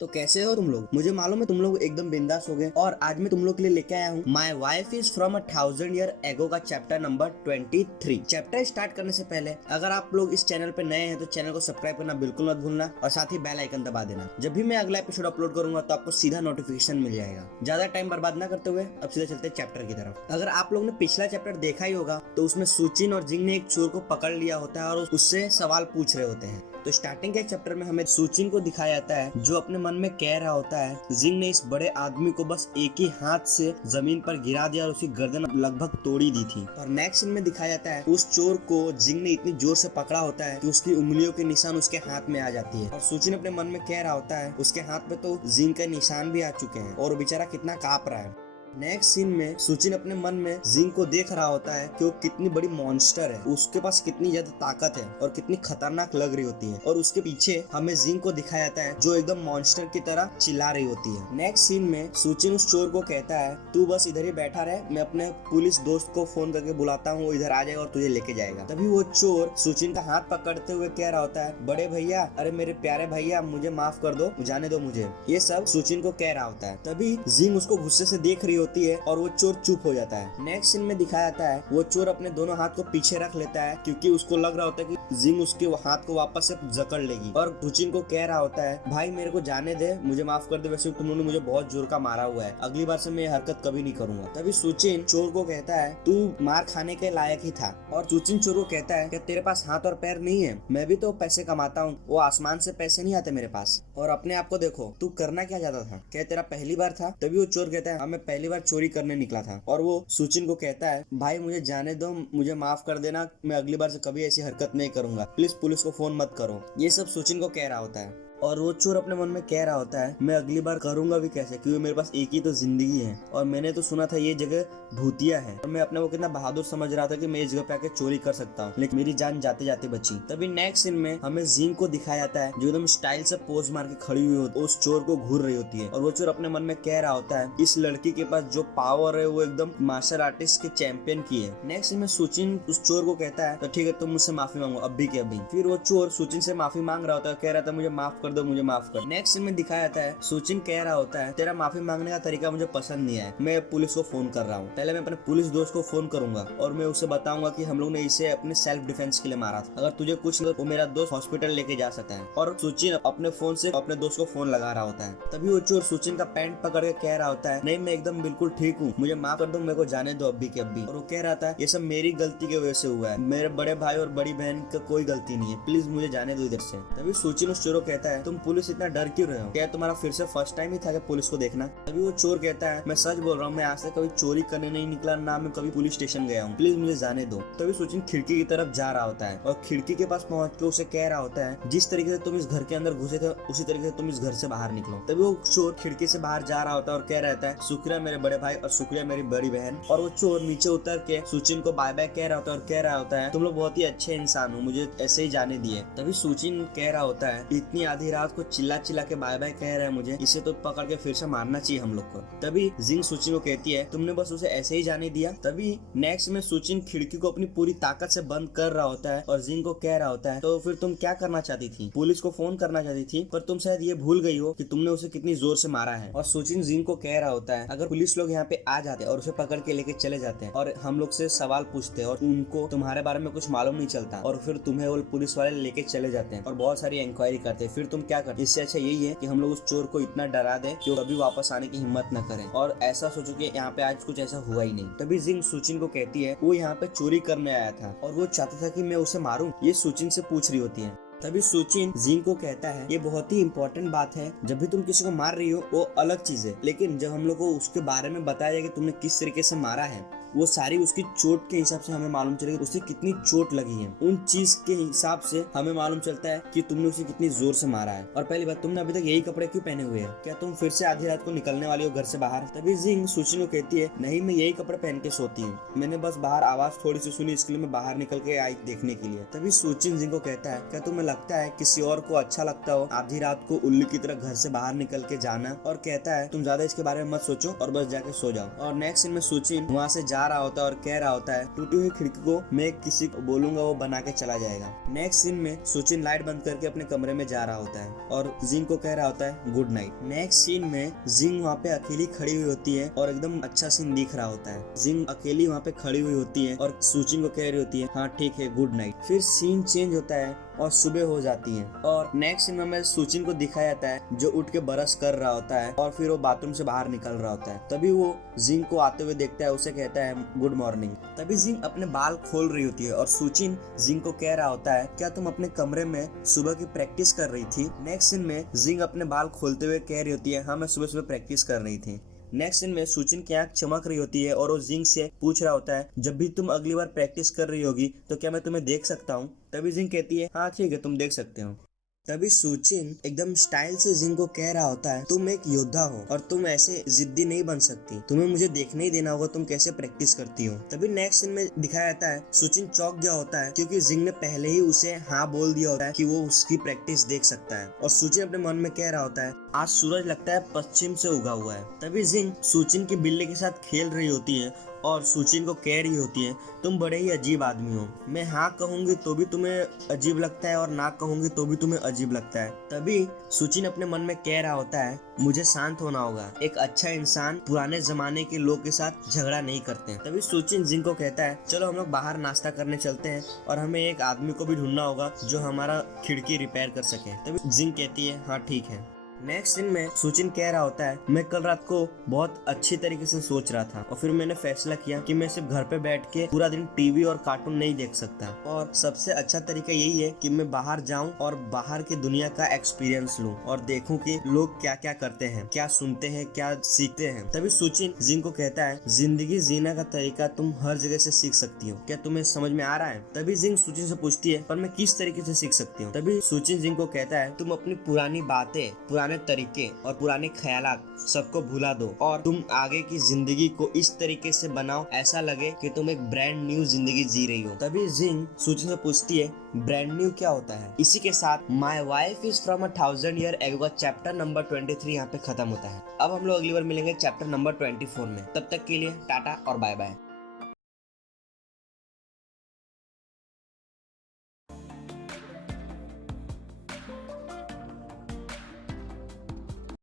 तो कैसे हो तुम लोग? मुझे मालूम है तुम लोग एकदम बिंदास हो गए और आज मैं तुम लोग के लिए लेके आया हूँ my wife is from 1000 year ago का चैप्टर नंबर 23। चैप्टर स्टार्ट करने से पहले अगर आप लोग इस चैनल पे नए हैं तो चैनल को सब्सक्राइब करना बिल्कुल मत भूलना और साथ ही बेल आइकन दबा देना। जब भी मैं अगला एपिसोड अपलोड करूंगा तो आपको सीधा नोटिफिकेशन मिल जाएगा। ज्यादा टाइम बर्बाद ना करते हुए अब सीधा चलते चैप्टर की तरफ। अगर आप लोग ने पिछला चैप्टर देखा ही होगा तो उसमें सुचिन और जिंग ने एक चोर को पकड़ लिया होता है और उससे सवाल पूछ रहे होते हैं। तो स्टार्टिंग के चैप्टर में हमें सुचिन को दिखाया जाता है जो अपने मन में कह रहा होता है जिंग ने इस बड़े आदमी को बस एक ही हाथ से जमीन पर गिरा दिया और उसकी गर्दन लगभग तोड़ी दी थी। और नेक्स्ट सीन में दिखाया जाता है उस चोर को जिंग ने इतनी जोर से पकड़ा होता है कि उसकी उंगलियों के निशान उसके हाथ में आ जाती है। और सुचिन अपने मन में कह रहा होता है उसके हाथ पे तो जिंग के निशान भी आ चुके हैं और बेचारा कितना कांप रहा है। नेक्स्ट सीन में सुचिन अपने मन में जिंग को देख रहा होता है कि वो कितनी बड़ी मॉन्स्टर है, उसके पास कितनी ज्यादा ताकत है और कितनी खतरनाक लग रही होती है। और उसके पीछे हमें जिंग को दिखाया जाता है जो एकदम मॉन्स्टर की तरह चिल्ला रही होती है। नेक्स्ट सीन में सुचिन उस चोर को कहता है तू बस इधर ही बैठा रहे, मैं अपने पुलिस दोस्त को फोन करके बुलाता हूँ, वो इधर आ जाएगा और तुझे लेके जाएगा। तभी वो चोर सुचिन का हाथ पकड़ते हुए कह रहा होता है बड़े भैया, अरे मेरे प्यारे भैया, मुझे माफ कर दो, जाने दो मुझे। ये सब सुचिन को कह रहा होता है। तभी जिंग उसको गुस्से से देख रही होती है और वो चोर चुप हो जाता है। नेक्स्ट सीन में दिखाया जाता है वो चोर अपने दोनों हाथ को पीछे रख लेता है क्योंकि उसको लग रहा होता है कि जिंग उसके हाथ को वापस से जकड़ लेगी। और सुचिन को कह रहा होता है भाई मेरे को जाने दे, मुझे माफ कर दे, वैसे तुम लोगों ने मुझे बहुत जोर का मारा हुआ है, अगली बार से मैं ये हरकत कभी नहीं करूंगा। तभी सुचिन चोर को कहता है तू मार खाने के लायक ही था। और सुचिन चोर को कहता है कि तेरे पास हाथ और पैर नहीं है, मैं भी तो पैसे कमाता हूँ, वो आसमान से पैसे नहीं आते मेरे पास। और अपने आप को देखो, तू करना क्या चाहता था? क्या तेरा पहली बार था? तभी वो चोर कहता है हाँ, मैं पहली बार चोरी करने निकला था। और वो सुचिन को कहता है भाई मुझे जाने दो, मुझे माफ कर देना, मैं अगली बार से कभी ऐसी हरकत नहीं करूंगा, प्लीज पुलिस को फोन मत करो। ये सब सुचिन को कह रहा होता है। और वो चोर अपने मन में कह रहा होता है मैं अगली बार करूंगा भी कैसे, क्योंकि मेरे पास एक ही तो जिंदगी है और मैंने तो सुना था ये जगह भूतिया है और मैं अपने को कितना बहादुर समझ रहा था कि मैं इस जगह पे आके चोरी कर सकता हूँ, लेकिन मेरी जान जाते जाते बची। तभी नेक्स्ट सीन में हमें जिंग को दिखाया जाता है जो एकदम स्टाइल से पोज मार के खड़ी हुई होती है, उस चोर को घूर रही होती है। और वो चोर अपने मन में कह रहा होता है इस लड़की के पास जो पावर है वो एकदम मार्शल आर्टिस्ट के चैंपियन की है। नेक्स्ट सीन में सुचिन उस चोर को कहता है तो ठीक है तुम मुझसे माफी मांगो अभी के अभी। फिर वो चोर सुचिन से माफी मांग रहा होता है, कह रहा था मुझे माफ कर दो, मुझे माफ कर। नेक्स्ट सीन में दिखाया जाता है सुचिन कह रहा होता है तेरा माफी मांगने का तरीका मुझे पसंद नहीं है, मैं पुलिस को फोन कर रहा हूँ, पहले मैं अपने पुलिस दोस्त को फोन करूंगा और मैं उसे बताऊंगा कि हम लोग ने इसे अपने सेल्फ डिफेंस के लिए मारा था, अगर तुझे कुछ वो मेरा दोस्त हॉस्पिटल लेके जा सकता है। और सुचिन अपने फोन से अपने दोस्त को फोन लगा रहा होता है। तभी वो चोर सुचिन का पैंट पकड़ के कह रहा होता है नहीं मैं एकदम बिल्कुल ठीक हूँ, मुझे माफ कर दो, मेरे को जाने दो अभी के अभी। और वो कह रहा था ये सब मेरी गलती की वजह से हुआ है, मेरे बड़े भाई और बड़ी बहन का कोई गलती नहीं है, प्लीज मुझे जाने दो इधर से। तभी सुचिन उस चोर को कहता है तुम पुलिस इतना डर क्यों रहे हो, क्या तुम्हारा फिर से फर्स्ट टाइम ही था कि पुलिस को देखना? तभी वो चोर कहता है मैं सच बोल रहा हूँ, मैं आज से कभी चोरी करने नहीं निकला, ना मैं कभी पुलिस स्टेशन गया हूँ, प्लीज मुझे जाने दो। तभी सुचिन खिड़की की तरफ जा रहा होता है और खिड़की के पास पहुंच के उसे कह रहा होता है जिस तरीके से तुम इस घर के अंदर घुसे थे उसी तरीके से तुम इस घर से बाहर निकलो। तभी वो चोर खिड़की से बाहर जा रहा होता है और कह रहता है शुक्रिया मेरे बड़े भाई और शुक्रिया मेरी बड़ी बहन। और वो चोर नीचे उतर के सुचिन को बाय बाय कह रहा होता है और कह रहा होता है तुम लोग बहुत ही अच्छे इंसान हो, मुझे ऐसे ही जाने दिए। तभी सुचिन कह रहा होता है इतनी आधी रात को चिल्ला चिल्ला के बाय बाय कह रहा है मुझे, इसे तो पकड़ के फिर से मारना चाहिए हम लोग को। तभी जिंग सुचिन को कहती है तुमने बस उसे ऐसे ही जाने दिया। तभी नेक्स्ट में सुचिन खिड़की को अपनी पूरी ताकत से बंद कर रहा होता है और जिंग को कह रहा होता है तो फिर तुम क्या करना चाहती थी? पुलिस को फोन करना चाहती थी, पर तुम शायद ये भूल गई हो कि तुमने उसे कितनी जोर से मारा है। और सुचिन जिंग को कह रहा होता है अगर पुलिस लोग यहाँ पे आ जाते और उसे पकड़ के लेके चले जाते हैं और हम लोग से सवाल पूछते और उनको तुम्हारे बारे में कुछ मालूम नहीं चलता और फिर तुम्हें वो पुलिस वाले लेके चले जाते हैं और बहुत सारी इंक्वायरी करते हैं, फिर तुम क्या करते? इससे अच्छा यही है कि हम लोग उस चोर को इतना डरा दे कि वो कभी वापस आने की हिम्मत न करें और ऐसा सोचो कि यहाँ पे आज कुछ ऐसा हुआ ही नहीं। तभी जिंग सुचिन को कहती है वो यहाँ पे चोरी करने आया था और वो चाहता था कि मैं उसे मारूं, ये सुचिन से पूछ रही होती है। तभी सुचिन जिंग को कहता है ये बहुत ही इंपॉर्टेंट बात है, जब भी तुम किसी को मार रही हो वो अलग चीज है, लेकिन जब हम लोग को उसके बारे में बताया जाए कि तुमने किस तरीके से मारा है, वो सारी उसकी चोट के हिसाब से हमें मालूम चलेगा उसे कितनी चोट लगी है, उन चीज के हिसाब से हमें मालूम चलता है कि तुमने उसे कितनी जोर से मारा है। और पहली बात, तुमने अभी तक यही कपड़े क्यों पहने हुए हैं? क्या तुम फिर से आधी रात को निकलने वाली हो घर से बाहर? तभी जिंग सुचिन को कहती है नहीं मैं यही कपड़े पहन के सोती हूँ, मैंने बस बाहर आवाज थोड़ी सी सुनी इसके लिए मैं बाहर निकल के आई देखने के लिए। तभी सुचिन जिंग को कहता है क्या तुम्हें लगता है किसी और को अच्छा लगता हो आधी रात को उल्लू की तरह घर से बाहर निकल के जाना? और कहता है तुम ज्यादा इसके बारे में मत सोचो और बस जाके सो जाओ। और नेक्स्ट सीन में सुचिन वहाँ से जा जा रहा होता है और कह रहा होता है टूटी हुई खिड़की को मैं किसी को बोलूंगा वो बना के चला जाएगा। नेक्स्ट सीन में सुचिन लाइट बंद करके अपने कमरे में जा रहा होता है और जिंग को कह रहा होता है गुड नाइट। नेक्स्ट सीन में जिंग वहाँ पे अकेली खड़ी हुई होती है और एकदम अच्छा सीन दिख रहा होता है। जिंग अकेली वहाँ पे खड़ी हुई होती है और सुचिन को कह रही होती है हाँ ठीक है गुड नाइट। फिर सीन चेंज होता है और सुबह हो जाती है और नेक्स्ट सीन में सुचिन को दिखाया जाता है जो उठ के ब्रश कर रहा होता है और फिर वो बाथरूम से बाहर निकल रहा होता है। तभी वो जिंग को आते हुए देखता है, उसे कहता है गुड मॉर्निंग। तभी जिंग अपने बाल खोल रही होती है और सुचिन जिंग को कह रहा होता है क्या तुम अपने कमरे में सुबह की प्रैक्टिस कर रही थी। नेक्स्ट सीन में जिंग अपने बाल खोलते हुए कह रही होती है हाँ मैं सुबह सुबह प्रैक्टिस कर रही थी। नेक्स्ट सीन में सुचिन की आंख चमक रही होती है और वो जिंग से पूछ रहा होता है जब भी तुम अगली बार प्रैक्टिस कर रही होगी तो क्या मैं तुम्हें देख सकता हूँ। तभी जिंग कहती है हाँ ठीक है तुम देख सकते हो। तभी सुचिन एकदम स्टाइल से जिंग को कह रहा होता है तुम एक योद्धा हो और तुम ऐसे जिद्दी नहीं बन सकती, तुम्हें मुझे देखने ही देना होगा तुम कैसे प्रैक्टिस करती हो। तभी नेक्स्ट सीन में दिखाया जाता है सुचिन चौंक गया होता है क्योंकि जिंग ने पहले ही उसे हाँ बोल दिया होता है कि वो उसकी प्रैक्टिस देख सकता है और सुचिन अपने मन में कह रहा होता है आज सूरज लगता है पश्चिम से उगा हुआ है। तभी जिंग सुचिन की बिल्ली के साथ खेल रही होती है और सुचिन को कह रही होती है तुम बड़े ही अजीब आदमी हो, मैं हाँ कहूंगी तो भी तुम्हें अजीब लगता है और ना कहूंगी तो भी तुम्हें अजीब लगता है। तभी सुचिन अपने मन में कह रहा होता है मुझे शांत होना होगा, एक अच्छा इंसान पुराने जमाने के लोग के साथ झगड़ा नहीं करते। तभी सुचिन जिंग को कहता है चलो हम लोग बाहर नाश्ता करने चलते हैं और हमें एक आदमी को भी ढूंढना होगा जो हमारा खिड़की रिपेयर कर सके। तभी जिंग कहती है हाँ ठीक है। नेक्स्ट सीन में सुचिन कह रहा होता है मैं कल रात को बहुत अच्छी तरीके से सोच रहा था और फिर मैंने फैसला किया कि मैं सिर्फ घर पे बैठ के पूरा दिन टीवी और कार्टून नहीं देख सकता और सबसे अच्छा तरीका यही है कि मैं बाहर जाऊं और बाहर की दुनिया का एक्सपीरियंस लूं और देखूं कि लोग क्या क्या करते हैं, क्या सुनते हैं, क्या सीखते हैं। तभी सुचिन जिंग को कहता है जिंदगी जीने का तरीका तुम हर जगह से सीख सकती हो, क्या तुम्हें समझ में आ रहा है। तभी जिंग सुचिन से पूछती है पर मैं किस तरीके से सीख सकती हूँ। तभी सुचिन जिंग को कहता है तुम अपनी पुरानी बातें, पुराने तरीके और पुराने ख्यालात सबको भुला दो और तुम आगे की जिंदगी को इस तरीके से बनाओ ऐसा लगे कि तुम एक ब्रांड न्यू जिंदगी जी रही हो। तभी जिंग सुचिन से पूछती है ब्रांड न्यू क्या होता है। इसी के साथ my wife is from 1000 year ago का चैप्टर नंबर 23 यहाँ पे खत्म होता है। अब हम लोग अगली बार मिलेंगे चैप्टर नंबर 24 में। तब तक के लिए टाटा और बाय बाय।